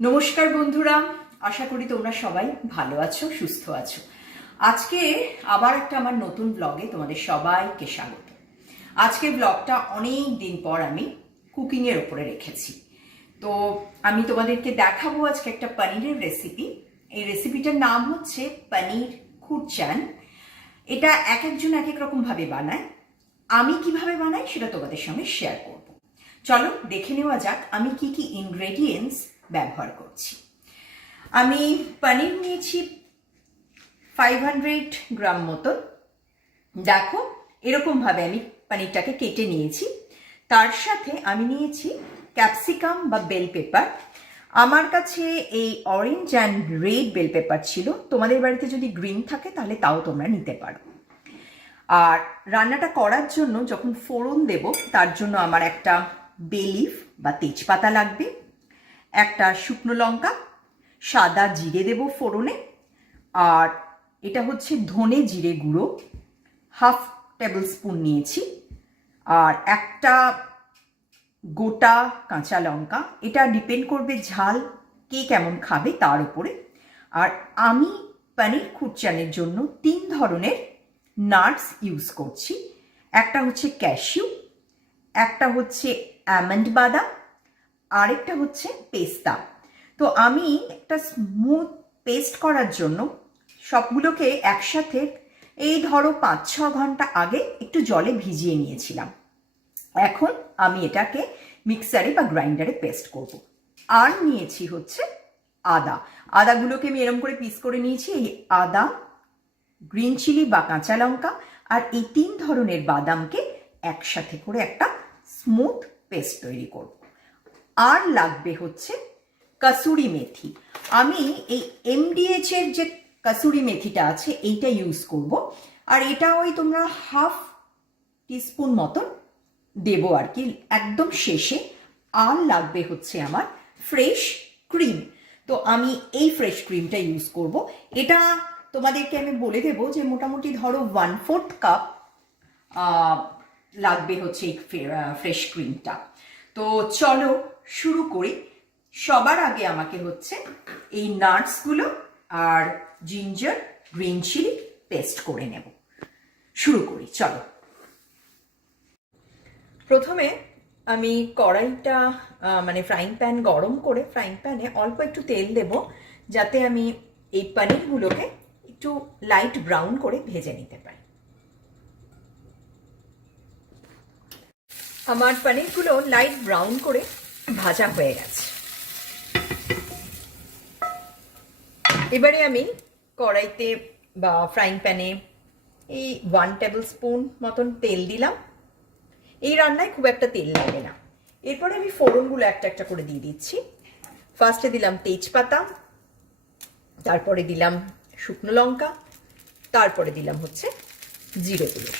নমস্কার বন্ধুরা, আশা করি তোমরা সবাই ভালো আছো, সুস্থ আছো। আজকে আবার একটা আমার নতুন ব্লগে তোমাদের সবাইকে স্বাগত। আজকের ব্লগটা অনেক দিন পর আমি কুকিংয়ের উপরে রেখেছি। তো আমি তোমাদেরকে দেখাবো আজকে একটা পনিরের রেসিপি। এই রেসিপিটার নাম হচ্ছে পনির খুরচান। এটা এক একজন এক এক রকম ভাবে বানায়। আমি কিভাবে বানাই সেটা তোমাদের সঙ্গে শেয়ার করব। চলো দেখে নেওয়া যাক আমি কি কি ইনগ্রেডিয়েন্টস ব্যবহার করছি। আমি পনির নিয়েছি 500 গ্রাম মতন। দেখো এরকম ভাবে আমি পনিরটাকে কেটে নিয়েছি। তার সাথে আমি নিয়েছি ক্যাপসিকাম বা বেল পেপার। আমার কাছে এই orange and red bell pepper ছিল, তোমাদের বাড়িতে যদি গ্রিন থাকে তাহলে তাও তোমরা নিতে পারো। আর রান্নাটা করার জন্য যখন ফোড়ন দেব তার জন্য আমার একটা বে লিফ বা তেজপাতা লাগবে, একটা শুকনো লঙ্কা, সাদা জিরে দেব ফোড়নে, আর এটা হচ্ছে ধনে জিরে গুঁড়ো 1/2 টেবিল স্পুন নিয়েছি, আর একটা গোটা কাঁচা লঙ্কা। এটা ডিপেন্ড করবে ঝাল কে কেমন খাবে তার উপরে। আর আমি পনির খুরচানের জন্য 3 ধরনের নাটস ইউজ করছি। একটা হচ্ছে ক্যাশিউ, একটা হচ্ছে আমন্ড বাদাম, আরেকটা হচ্ছে পেস্তা। তো আমি একটা স্মুথ পেস্ট করার জন্য সবগুলোকে একসাথে এই ধরো 5-6 ঘন্টা আগে একটু জলে ভিজিয়ে নিয়েছিলাম। এখন আমি এটাকে মিক্সারে বা গ্রাইন্ডারে পেস্ট করব। আর নিয়েছি হচ্ছে আদাগুলোকে আমি এরকম করে পিস করে নিয়েছি। এই আদা, গ্রিন চিলি বা কাঁচা লঙ্কা আর এই 3 ধরনের বাদামকে একসাথে করে একটা স্মুথ পেস্ট তৈরি করব। আর লাগবে হচ্ছে কাসুরি মেথি। আমি এই MDH এর যে কাসুরি মেথিটা আছে এইটা ইউজ করব। আর এটা ওই তোমরা 1/2 টিস্পুন মতন দেবো আর কি একদম শেষে। আর লাগবে হচ্ছে আমার ফ্রেশ ক্রিম। তো আমি এই ফ্রেশ ক্রিমটা ইউজ করব। এটা তোমাদেরকে আমি বলে দেব যে মোটামুটি ধরো 1/4 কাপ লাগবে হচ্ছে এই ফ্রেশ ক্রিমটা। তো চলো শুরু করি। সবার আগে আমাকে হচ্ছে এই নাটসগুলো আর জিঞ্জার, গ্রিন চিলি পেস্ট করে নেব। শুরু করি, চলো। প্রথমে আমি কড়াইটা মানে ফ্রাইং প্যান গরম করে ফ্রাইং প্যানে অল্প একটু তেল দেব, যাতে আমি এই পনিরগুলোকে একটু লাইট ব্রাউন করে ভেজে নিতে পারি। আমার পনিরগুলো লাইট ব্রাউন করে ভাজা হয়ে গেছে। এবারে আমি কড়াইতে বা ফ্রাইং প্যানে এই 1 টেবিল স্পুন মতন তেল দিলাম। এই রান্নায় খুব একটা তেল লাগে না। এরপরে আমি ফোড়নগুলো একটা একটা করে দিয়ে দিচ্ছি। ফার্স্টে দিলাম তেজপাতা, তারপরে দিলাম শুকনো লঙ্কা, তারপরে দিলাম হচ্ছে জিরেগুলো।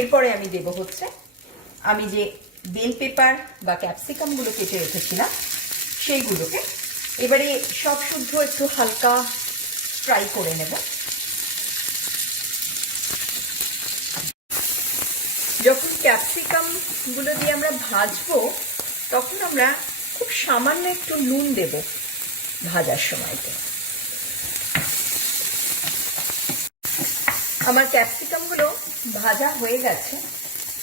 এরপরে আমি দেব হচ্ছে আমি যে বেল পেপার বা ক্যাপসিকামগুলো কেটে রেখেছিলাম সেইগুলোকে। এবারে সব শুদ্ধ একটু হালকা ফ্রাই করে নেব। যখন ক্যাপসিকামগুলো দিয়ে আমরা ভাজবো তখন আমরা খুব সামান্য একটু নুন দেব ভাজার সময়তে। আমার ক্যাপসিকামগুলো ভাজা হয়ে গেছে।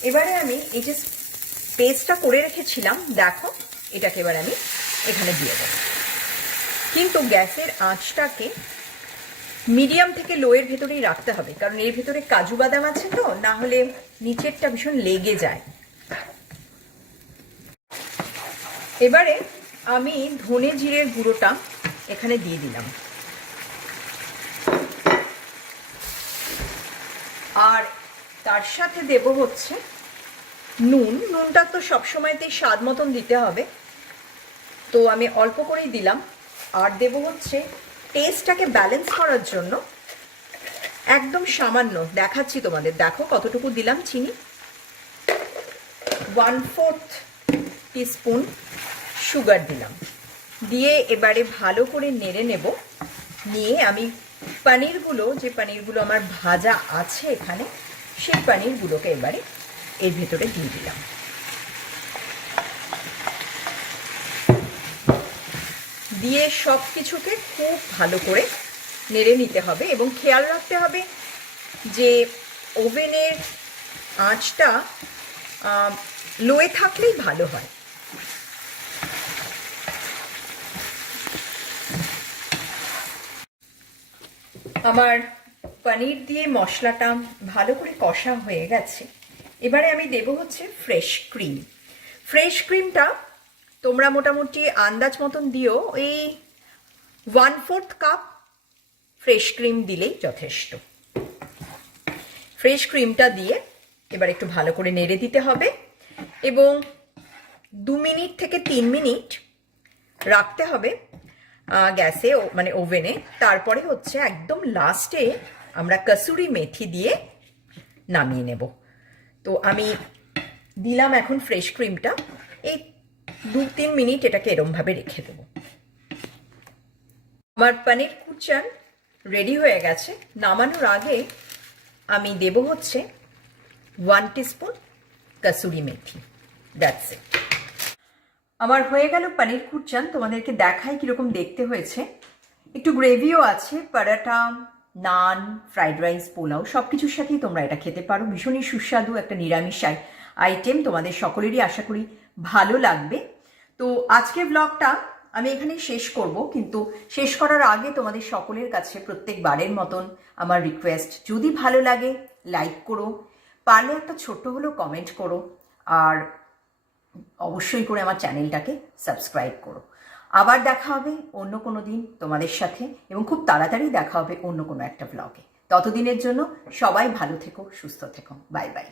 এবারে আমি এই যে পেস্টটা করে রেখেছিলাম, দেখো এটাকে এবার আমি এখানে দিয়ে দেব। কিন্তু গ্যাসের আঁচটাকে মিডিয়াম থেকে লোয়ের ভেতরেই রাখতে হবে, কারণ এর ভেতরে কাজু বাদাম আছে, তো না হলে নিচেরটা ভীষণ লেগে যায়। এবারে আমি ধনে জিরের গুঁড়োটা এখানে দিয়ে দিলাম। আর তার সাথে দেব হচ্ছে নুনটা তো সবসময়তেই স্বাদ মতন দিতে হবে, তো আমি অল্প করেই দিলাম। আর দেব হচ্ছে টেস্টটাকে ব্যালেন্স করার জন্য একদম সামান্য, দেখাচ্ছি তোমাদের, দেখো কতটুকু দিলাম চিনি। 1/4 টিস্পুন সুগার দিলাম। দিয়ে এবারে ভালো করে নেড়ে নেব। নিয়ে আমি পনিরগুলো আমার ভাজা আছে এখানে সেই পানিরগুলোকে এবারে এর ভেতরে দিয়ে দিলাম। দিয়ে সব কিছুকে খুব ভালো করে নেড়ে নিতে হবে এবং খেয়াল রাখতে হবে যে ওভেনের আঁচটা লোয়ে থাকলেই ভালো হয়। আমার পনির দিয়ে মশলাটা ভালো করে কষা হয়ে গেছে। এবারে আমি দেব হচ্ছে ফ্রেশ ক্রিম। ফ্রেশ ক্রিমটা তোমরা মোটামুটি আন্দাজ মতন দিও, এই 1/4 কাপ ফ্রেশ ক্রিম দিলেই যথেষ্ট। ফ্রেশ ক্রিমটা দিয়ে এবার একটু ভালো করে নেড়ে দিতে হবে এবং 2 মিনিট থেকে 3 মিনিট রাখতে হবে গ্যাসে, মানে ওভেনে। তারপরে হচ্ছে একদম লাস্টে আমরা কাসুরি মেথি দিয়ে নামিয়ে নেব। তো আমি দিলাম এখন ফ্রেশ ক্রিমটা, এই 2-3 মিনিট এটাকে এরমভাবে রেখে দেবো। আমার পনির খুরচান রেডি হয়ে গেছে। নামানোর আগে আমি দেব হচ্ছে 1 teaspoon kasuri methi. That's it. আমার হয়ে গেল পনির খুরচান। তোমাদেরকে দেখাই কিরকম দেখতে হয়েছে। একটু গ্রেভিও আছে। পরাটা, নান, ফ্রাইড রাইস, পোলাও সব কিছুর সাথেই তোমরা এটা খেতে পারো। ভীষণই সুস্বাদু একটা নিরামিষ আইটেম। তোমাদের সকলেরই আশা করি ভালো লাগবে। তো আজকের ব্লগটা আমি এখানেই শেষ করব, কিন্তু শেষ করার আগে তোমাদের সকলের কাছে প্রত্যেকবারের মতন আমার রিকোয়েস্ট, যদি ভালো লাগে লাইক করো, পারলে একটা ছোট্ট হলেও কমেন্ট করো, আর অবশ্যই করে আমার চ্যানেলটাকে সাবস্ক্রাইব করো। আবার দেখা হবে অন্য কোনো দিন তোমাদের সাথে, এবং খুব তাড়াতাড়ি দেখা হবে অন্য কোনো একটা ব্লগে। ততদিনের জন্য সবাই ভালো থেকো, সুস্থ থেকো। Bye bye.